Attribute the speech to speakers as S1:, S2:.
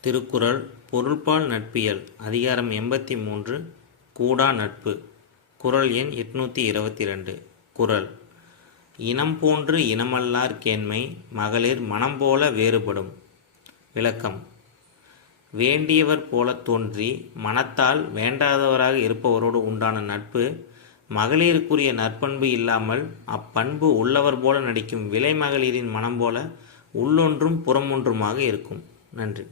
S1: திருக்குறள் பொருள்பால் நட்பியல் அதிகாரம் எண்பத்தி மூன்று கூடா நட்பு. குறள் எண் எட்நூற்றி இருபத்தி ரெண்டு குறள். இனம் போன்று இனமல்லார் கேண்மை மகளிர் மனம் போல வேறுபடும். விளக்கம். வேண்டியவர் போலத் தோன்றி மனத்தால் வேண்டாதவராக இருப்பவரோடு உண்டான நட்பு மகளிருக்குரிய நற்பண்பு இல்லாமல் அப்பண்பு உள்ளவர் போல நடிக்கும் விலை மகளிரின் மனம் போல உள்ளொன்றும் புறமொன்றுமாக இருக்கும். நன்றி.